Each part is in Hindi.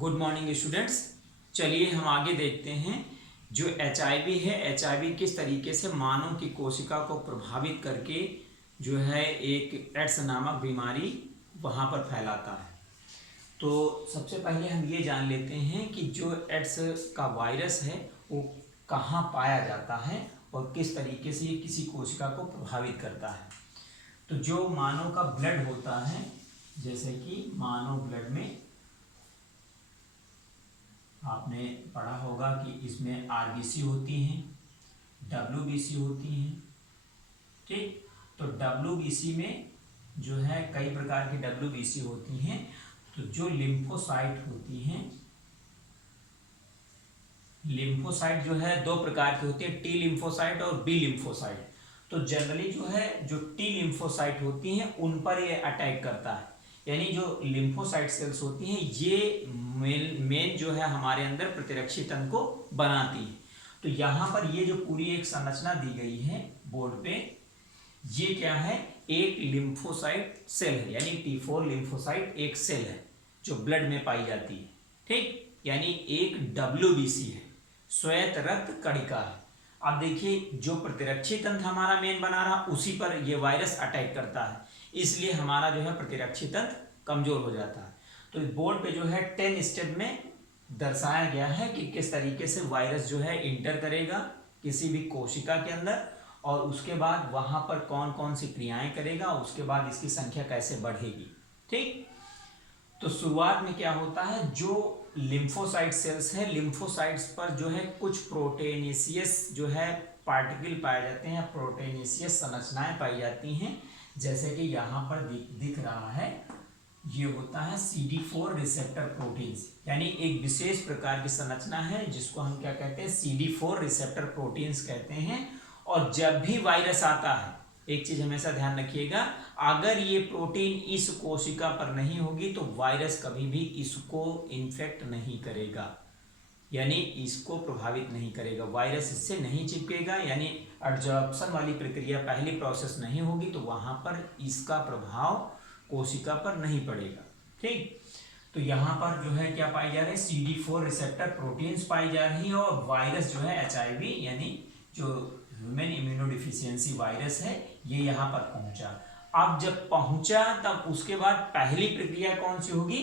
Good morning students. चलिए हम आगे देखते हैं जो एचआईवी है, एचआईवी किस तरीके से मानव की कोशिका को प्रभावित करके जो है एक एड्स नामक बीमारी वहाँ पर फैलाता है। तो सबसे पहले हम ये जान लेते हैं कि जो एड्स का वायरस है वो कहाँ पाया जाता है और किस तरीके से ये किसी कोशिका को प्रभावित करता है। तो जो मानव का ब्लड होता है, जैसे कि मानव ब्लड में आपने पढ़ा होगा कि इसमें आरबीसी होती हैं, डब्ल्यूबीसी होती हैं, ठीक। तो डब्ल्यूबीसी में जो है कई प्रकार की डब्ल्यूबीसी होती हैं। तो जो लिम्फोसाइट होती हैं, लिम्फोसाइट जो है दो प्रकार की होती है, टी लिम्फोसाइट और बी लिम्फोसाइट। तो जनरली जो है जो टी लिम्फोसाइट होती हैं उन पर ये अटैक करता है, यानी जो लिम्फोसाइट सेल्स होती हैं ये मेन जो है हमारे अंदर प्रतिरक्षी तंत्र को बनाती है। तो यहाँ पर ये जो पूरी एक संरचना दी गई है बोर्ड पे, ये क्या है, एक लिम्फोसाइट सेल है, यानी T4 लिम्फोसाइट एक सेल है जो ब्लड में पाई जाती है, ठीक। यानी एक WBC है, श्वेत रक्त कणिका है। अब देखिए जो प्रतिरक्षी तंत्र हमारा मेन बना रहा उसी पर ये वायरस अटैक करता है, इसलिए हमारा जो है प्रतिरक्षी तंत्र कमजोर हो जाता है। तो इस बोर्ड पे जो है 10 स्टेप में दर्शाया गया है कि किस तरीके से वायरस जो है इंटर करेगा किसी भी कोशिका के अंदर और उसके बाद वहां पर कौन कौन सी क्रियाएं करेगा, उसके बाद इसकी संख्या कैसे बढ़ेगी, ठीक। तो शुरुआत में क्या होता है, जो लिम्फोसाइट सेल्स है, लिम्फोसाइट्स पर जो है कुछ प्रोटेनेशियस जो है पार्टिकल पाए जाते हैं, प्रोटेनेशियस संरचनाएं पाई जाती हैं, जैसे कि यहाँ पर दिख रहा है, ये होता है CD4 रिसेप्टर प्रोटीन्स, यानी एक विशेष प्रकार की संरचना है जिसको हम क्या कहते हैं, CD4 रिसेप्टर प्रोटीन्स कहते हैं। और जब भी वायरस आता है, एक चीज हमेशा ध्यान रखिएगा, अगर ये प्रोटीन इस कोशिका पर नहीं होगी तो वायरस कभी भी इसको इन्फेक्ट नहीं करेगा, यानी इसको प्रभावित नहीं करेगा, वायरस इससे नहीं चिपकेगा, यानी एडजॉर्प्शन वाली प्रक्रिया पहली प्रोसेस नहीं होगी तो वहां पर इसका प्रभाव कोशिका पर नहीं पड़ेगा, ठीक। तो यहाँ पर जो है क्या पाई जा रही है, CD4 रिसेप्टर प्रोटीन्स पाई जा रही है और वायरस जो है HIV यानी जो ह्यूमन इम्यूनोडिफिशियंसी वायरस है ये यहाँ पर पहुंचा। अब जब पहुंचा तब उसके बाद पहली प्रक्रिया कौन सी होगी,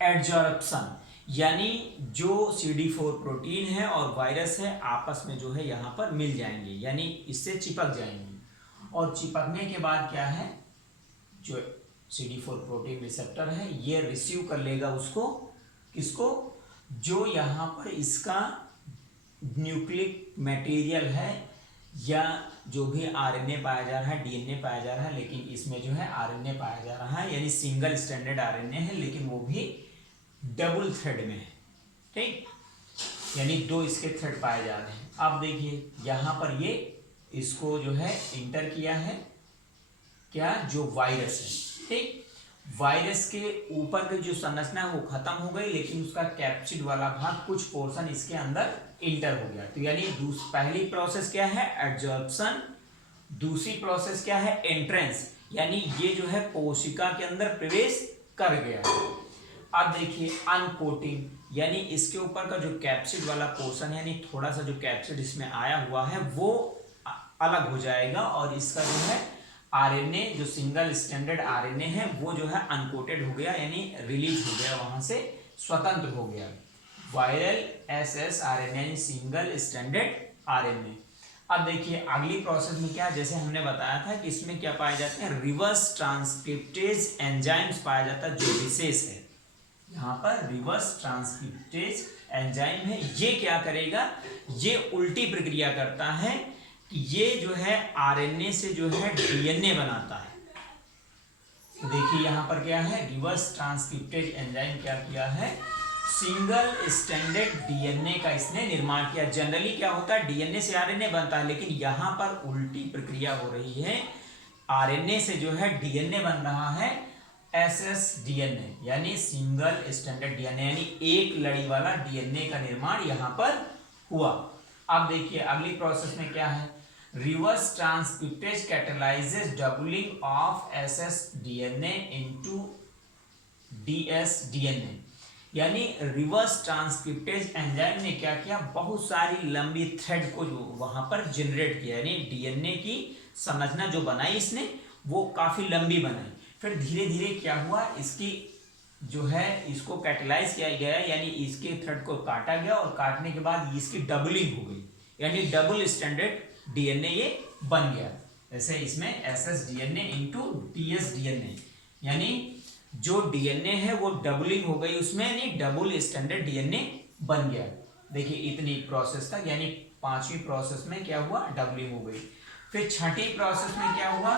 एडजॉर्प्शन, यानी जो CD4 प्रोटीन है और वायरस है आपस में जो है यहाँ पर मिल जाएंगे, यानी इससे चिपक जाएंगे। और चिपकने के बाद क्या है, जो CD4 प्रोटीन रिसेप्टर है ये रिसीव कर लेगा उसको, किसको, जो यहाँ पर इसका न्यूक्लिक मटेरियल है या जो भी RNA पाया जा रहा है, DNA पाया जा रहा है, लेकिन इसमें जो है RNA पाया जा रहा है, यानी सिंगल स्टैंडर्ड RNA है, लेकिन वो भी डबल थ्रेड में है, ठीक, यानी दो इसके थ्रेड पाए जा रहे हैं। अब देखिए यहाँ पर ये इसको जो है इंटर किया है, क्या, जो वायरस है, ठीक। वायरस के ऊपर की जो संरचना है वो खत्म हो गई, लेकिन उसका कैप्सिड वाला भाग कुछ पोर्शन इसके अंदर इंटर हो गया। तो यानी पहली प्रोसेस क्या है, एडजॉर्प्शन, दूसरी प्रोसेस क्या है, एंट्रेंस, यानी ये जो है कोशिका के अंदर प्रवेश कर गया। अब देखिए अनकोटिंग, यानी इसके ऊपर का जो कैप्सिड वाला पोर्शन यानी थोड़ा सा जो कैप्सिड इसमें आया हुआ है वो अलग हो जाएगा और इसका जो है RNA जो सिंगल स्टैंडर्ड RNA है वो जो है अनकोटेड हो गया, यानी रिलीज हो गया, वहां से स्वतंत्र हो गया। वायरल ssRNA यानी सिंगल स्टैंडर्ड RNA। अब देखिए अगली प्रोसेस में क्या, जैसे हमने बताया था कि इसमें क्या पाए जाते हैं, रिवर्स ट्रांसक्रिप्टेज एंजाइम्स पाया जाता है जो विशेष है, यहाँ पर रिवर्स ट्रांसक्रिप्टेज एंजाइम है। ये क्या करेगा, ये उल्टी प्रक्रिया करता है कि ये जो है RNA से जो है DNA बनाता है। तो देखिए यहाँ पर क्या है, रिवर्स ट्रांसक्रिप्टेज एंजाइम क्या किया है, सिंगल स्टैंडर्ड DNA का इसने निर्माण किया। जनरली क्या होता है, DNA से RNA बनता है, लेकिन यहाँ पर उल्टी प्रक्रिया हो रही है, RNA से जो है DNA बन रहा है ssDNA, यानी सिंगल स्टैंडर्ड DNA, यानी एक लड़ी वाला DNA का निर्माण यहाँ पर हुआ। अब देखिए अगली प्रोसेस में क्या है, reverse transcriptase catalyses doubling of ssDNA into dsDNA, यानी रिवर्स ट्रांसक्रिप्टेज एंजाइम ने क्या किया, बहुत सारी लंबी थ्रेड को जो वहां पर जनरेट किया, यानी डीएनए की संरचना जो बनाई इसने वो काफी लंबी बनाई। फिर धीरे धीरे क्या हुआ, इसकी जो है इसको कैटेलाइज किया गया, यानी इसके थ्रेड को काटा गया और काटने के बाद इसकी डबलिंग हो गई, यानी डबल स्टैंडर्ड डीएनए ये बन गया। जैसे इसमें SS DNA into DS DNA, यानी जो डीएनए है वो डबलिंग हो गई उसमें, यानी डबल स्टैंडर्ड डीएनए बन गया। देखिए इतनी प्रोसेस तक, यानी 5वीं प्रोसेस में क्या हुआ, डबलिंग हो गई। फिर 6ठी प्रोसेस में क्या हुआ,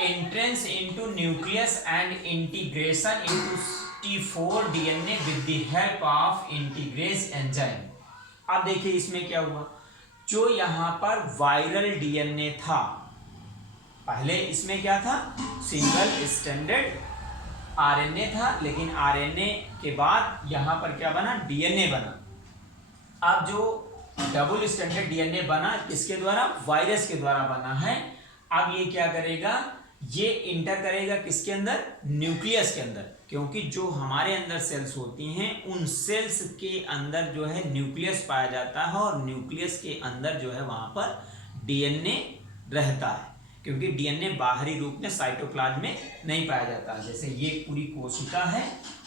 entrance into nucleus and integration into T4 DNA with the help of integrase enzyme. अब देखिए इसमें क्या हुआ, जो यहां पर वायरल डीएनए था, पहले इसमें क्या था, सिंगल स्टैंडर्ड आरएनए था, लेकिन आरएनए के बाद यहां पर क्या बना, डीएनए बना। अब जो डबल स्टैंडर्ड डीएनए बना किसके द्वारा, वायरस के द्वारा बना है। अब ये क्या करेगा, ये इंटर करेगा किसके अंदर, न्यूक्लियस के अंदर, क्योंकि जो हमारे अंदर सेल्स होती हैं उन सेल्स के अंदर जो है न्यूक्लियस पाया जाता है, और न्यूक्लियस के अंदर जो है वहां पर डीएनए रहता है, क्योंकि डीएनए बाहरी रूप में साइटोप्लाज्म में नहीं पाया जाता। जैसे ये पूरी कोशिका है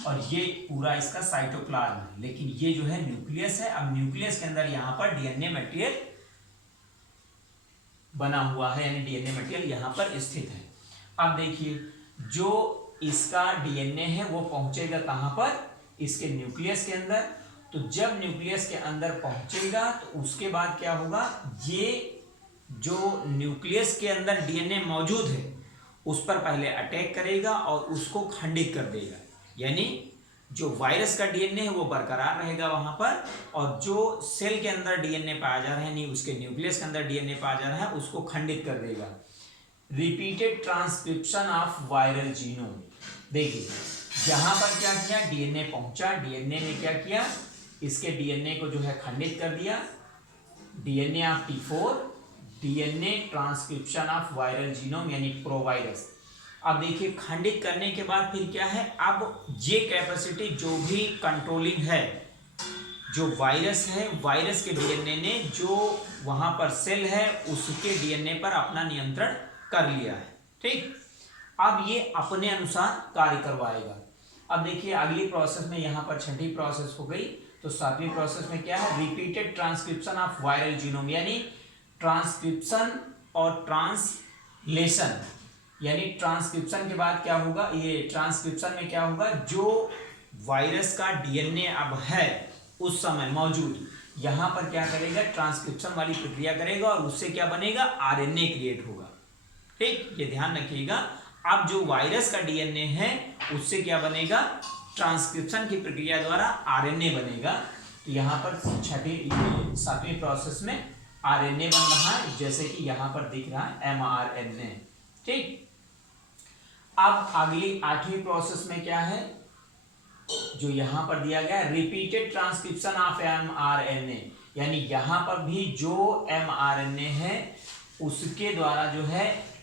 और ये पूरा इसका साइटोप्लाज्म है, लेकिन ये जो है न्यूक्लियस है। अब न्यूक्लियस के अंदर यहाँ पर डीएनए मटेरियल बना हुआ है, यानी डीएनए मटेरियल यहाँ पर स्थित है। अब देखिए जो इसका डीएनए है वो पहुंचेगा कहाँ पर, इसके न्यूक्लियस के अंदर। तो जब न्यूक्लियस के अंदर पहुंचेगा तो उसके बाद क्या होगा, ये जो न्यूक्लियस के अंदर डीएनए मौजूद है उस पर पहले अटैक करेगा और उसको खंडित कर देगा, यानी जो वायरस का डीएनए है वो बरकरार रहेगा वहां पर, और जो सेल के अंदर डीएनए पाया जा रहा है, यानी उसके न्यूक्लियस के अंदर डीएनए पाया जा रहा है, उसको खंडित कर देगा। Repeated transcription of viral genome. देखिए यहां पर क्या किया, डीएनए पहुंचा, डीएनए ने क्या किया, इसके डीएनए को जो है खंडित कर दिया, DNA of T4, DNA transcription of viral genome यानी प्रोवायरस। अब देखिए खंडित करने के बाद फिर क्या है, अब ये कैपेसिटी जो भी कंट्रोलिंग है, जो वायरस है, वायरस के डीएनए ने जो वहां पर सेल है उसके डीएनए पर अपना नियंत्रण कर लिया है। ठीक, अब ये अपने अनुसार कार्य करवाएगा। अब देखिए अगली प्रोसेस में यहाँ पर 6ठी प्रोसेस हो गई, तो 7वीं प्रोसेस में क्या है, repeated transcription of viral genome, यानी ट्रांसक्रिप्शन और ट्रांसलेशन। यानी ट्रांसक्रिप्शन के बाद क्या होगा, ये ट्रांसक्रिप्शन में क्या होगा, जो वायरस का डीएनए अब है उस समय मौजूद, यहां पर क्या करेगा, ट्रांसक्रिप्शन वाली प्रक्रिया करेगा और उससे क्या बनेगा, आरएनए क्रिएट होगा। ठीक, ये ध्यान रखिएगा। अब जो वायरस का डीएनए है उससे क्या बनेगा, ट्रांसक्रिप्शन की प्रक्रिया द्वारा आरएनए बनेगा। तो यहाँ पर 7वीं प्रोसेस में आरएनए बन रहा है, जैसे कि यहाँ पर दिख रहा है एमआरएनए। ठीक, अब अगली 8वीं प्रोसेस में क्या है, जो यहाँ पर दिया गया है, रिपीटेड ट्रांसक्रिप्शन ऑफ एमआरएनए, यानी यहाँ पर भी जो एमआरएनए है उसके द्वारा जो है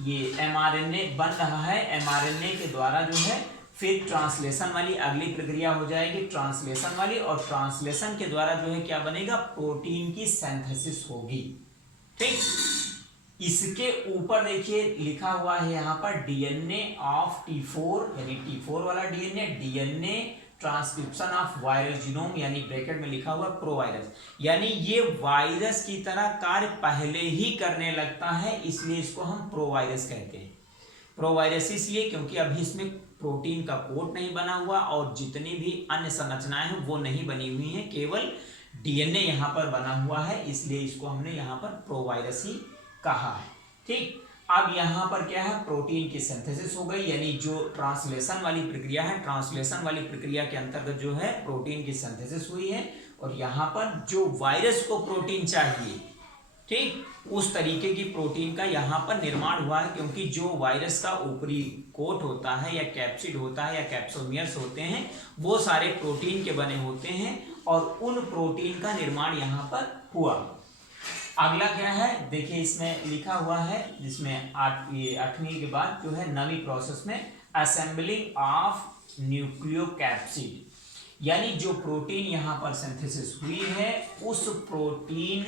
ये एमआरएनए बन रहा है, एमआरएनए के द्वारा जो है फिर ट्रांसलेशन वाली अगली प्रक्रिया हो जाएगी, ट्रांसलेशन वाली, और ट्रांसलेशन के द्वारा जो है क्या बनेगा, प्रोटीन की सिंथेसिस होगी। ठीक, इसके ऊपर देखिए लिखा हुआ है यहाँ पर डीएनए ऑफ T4, यानी T4 वाला DNA, DNA transcription of viral genome, यानी ब्रैकेट में लिखा हुआ प्रोवायरस, यानी ये वायरस की तरह कार्य पहले ही करने लगता है, इसलिए इसको हम प्रोवायरस कहते हैं। प्रोवायरस इसलिए क्योंकि अभी इसमें प्रोटीन का कोट नहीं बना हुआ और जितनी भी अन्य संरचनाएं हैं वो नहीं बनी हुई हैं, केवल डीएनए यहाँ पर बना हुआ है, इसलिए इसको हमने यहाँ पर प्रोवायरस ही कहा है। ठीक, अब यहाँ पर क्या है, प्रोटीन की सिंथेसिस हो गई, यानी जो ट्रांसलेशन वाली प्रक्रिया है, ट्रांसलेशन वाली प्रक्रिया के अंतर्गत जो है प्रोटीन की सिंथेसिस हुई है, और यहाँ पर जो वायरस को प्रोटीन चाहिए, ठीक, उस तरीके की प्रोटीन का यहाँ पर निर्माण हुआ है, क्योंकि जो वायरस का ऊपरी कोट होता है या कैप्सिड होता है या कैप्सोमियर्स होते हैं वो सारे प्रोटीन के बने होते हैं, और उन प्रोटीन का निर्माण यहाँ पर हुआ। अगला क्या है, देखिए इसमें लिखा हुआ है, जिसमें 8वीं के बाद जो है 9वीं प्रोसेस में असेंबलिंग ऑफ न्यूक्लियोकैप्सिड, यानी जो प्रोटीन यहाँ पर सिंथेसिस हुई है उस प्रोटीन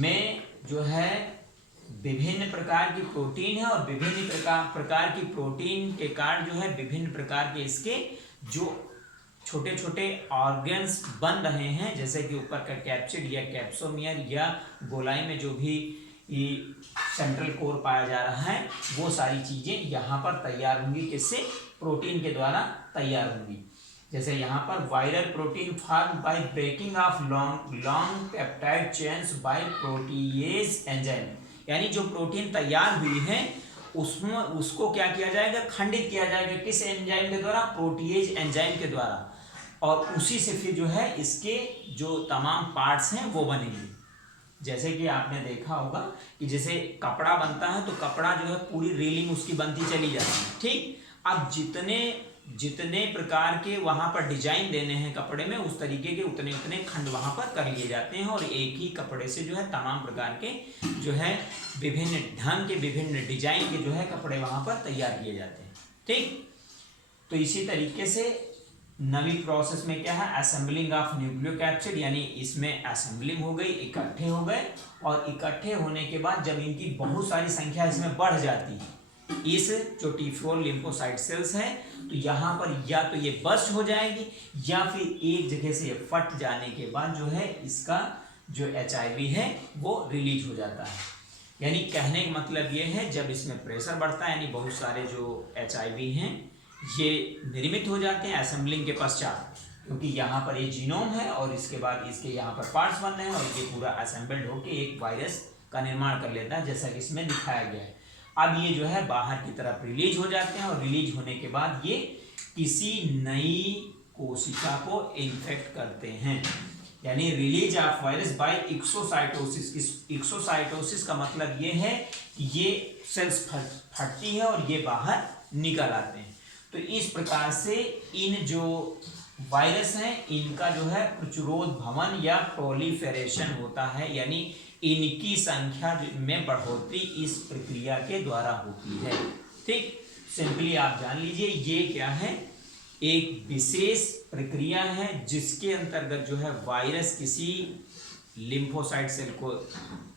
में जो है विभिन्न प्रकार की प्रोटीन है और विभिन्न प्रकार की प्रोटीन के कारण जो है विभिन्न प्रकार के इसके जो छोटे छोटे ऑर्गन्स बन रहे हैं, जैसे कि ऊपर का कैप्सिड या कैप्सोमियर या गोलाई में जो भी सेंट्रल कोर पाया जा रहा है, वो सारी चीजें यहाँ पर तैयार होंगी। किससे? प्रोटीन के द्वारा तैयार होंगी। जैसे यहाँ पर viral protein form by breaking off long peptide chains by protease enzyme, यानी जो प्रोटीन तैयार हुई है उसमें उसको क्या किया जाएगा? खंडित किया जाएगा। किस एंजाइम के द्वारा? प्रोटीएज एंजाइम के द्वारा। और उसी से फिर जो है इसके जो तमाम पार्ट्स हैं वो बनेंगे। जैसे कि आपने देखा होगा कि जैसे कपड़ा बनता है तो कपड़ा जो है पूरी रीलिंग उसकी बनती चली जाती है, ठीक। अब जितने प्रकार के वहां पर डिजाइन देने हैं कपड़े में, उस तरीके के उतने उतने खंड वहां पर कर लिए जाते हैं और एक ही कपड़े से जो है तमाम प्रकार के जो है विभिन्न ढंग के विभिन्न डिजाइन के जो है कपड़े वहां पर तैयार किए जाते हैं, ठीक। तो इसी तरीके से नवी प्रोसेस में क्या है? असेंबलिंग ऑफ न्यूक्लियोकैप्सिड, यानी इसमें असेंबलिंग हो गई, इकट्ठे हो गए और इकट्ठे होने के बाद जब इनकी बहुत सारी संख्या इसमें बढ़ जाती है, इस जो T4 लिम्फोसाइट सेल्स है, तो यहाँ पर या तो ये बस्ट हो जाएगी या फिर एक जगह से ये फट जाने के बाद जो है इसका जो HIV है वो रिलीज हो जाता है। यानी कहने का मतलब ये है जब इसमें प्रेशर बढ़ता है, यानी बहुत सारे जो HIV हैं ये निर्मित हो जाते हैं असेंबलिंग के पश्चात, क्योंकि यहाँ पर ये जीनोम है और इसके बाद इसके यहाँ पर पार्ट्स बन रहे हैं और ये पूरा असेंबल्ड होकर एक वायरस का निर्माण कर लेता है, जैसा कि इसमें दिखाया गया है। अब ये जो है बाहर की तरफ रिलीज हो जाते हैं और रिलीज होने के बाद ये किसी नई कोशिका को इन्फेक्ट करते हैं, यानी release of virus bye exocytosis. Exocytosis का मतलब ये है कि ये सेल्स फटती है और ये बाहर निकल आते हैं। तो इस प्रकार से इन जो वायरस हैं इनका जो है प्रतिरोध भवन या प्रोलिफेरेशन होता है, यानी इनकी संख्या में बढ़ोतरी इस प्रक्रिया के द्वारा होती है, ठीक। सिंपली आप जान लीजिए ये क्या है? एक विशेष प्रक्रिया है जिसके अंतर्गत जो है वायरस किसी लिम्फोसाइट सेल को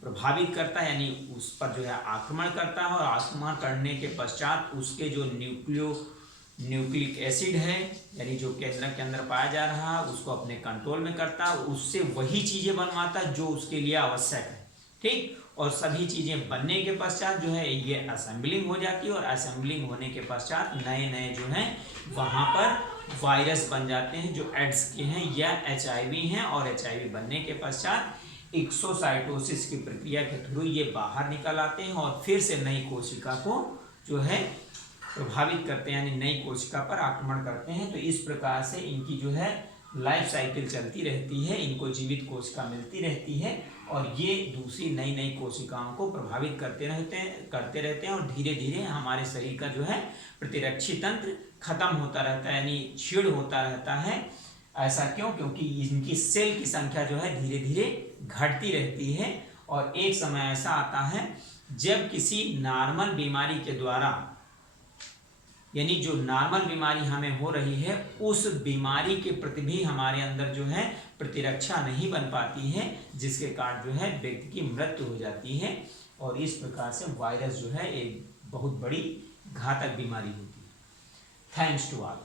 प्रभावित करता है, यानी उस पर जो है आक्रमण करता है और आक्रमण करने के पश्चात उसके जो न्यूक्लिक एसिड है, यानी जो केंद्र के अंदर पाया जा रहा है, उसको अपने कंट्रोल में करता है, उससे वही चीजें बनवाता है जो उसके लिए आवश्यक है, ठीक। और सभी चीजें बनने के पश्चात जो है ये असेंबलिंग हो जाती है और असेंबलिंग होने के पश्चात नए नए जो हैं वहां पर वायरस बन जाते हैं जो एड्स के हैं या HIV हैं, और HIV बनने के पश्चात एक्सोसाइटोसिस की प्रक्रिया के थ्रू ये बाहर निकल आते हैं और फिर से नई कोशिका को जो है प्रभावित करते हैं, यानी नई कोशिका पर आक्रमण करते हैं। तो इस प्रकार से इनकी जो है लाइफ साइकिल चलती रहती है, इनको जीवित कोशिका मिलती रहती है और ये दूसरी नई नई कोशिकाओं को प्रभावित करते रहते हैं और धीरे धीरे हमारे शरीर का जो है प्रतिरक्षी तंत्र खत्म होता रहता है, यानी क्षीण होता रहता है। ऐसा क्यों? क्योंकि इनकी सेल की संख्या जो है धीरे धीरे घटती रहती है और एक समय ऐसा आता है जब किसी नॉर्मल बीमारी के द्वारा, यानी जो नॉर्मल बीमारी हमें हो रही है उस बीमारी के प्रति भी हमारे अंदर जो है प्रतिरक्षा नहीं बन पाती है, जिसके कारण जो है व्यक्ति की मृत्यु हो जाती है और इस प्रकार से वायरस जो है एक बहुत बड़ी घातक बीमारी होती है। Thanks to all.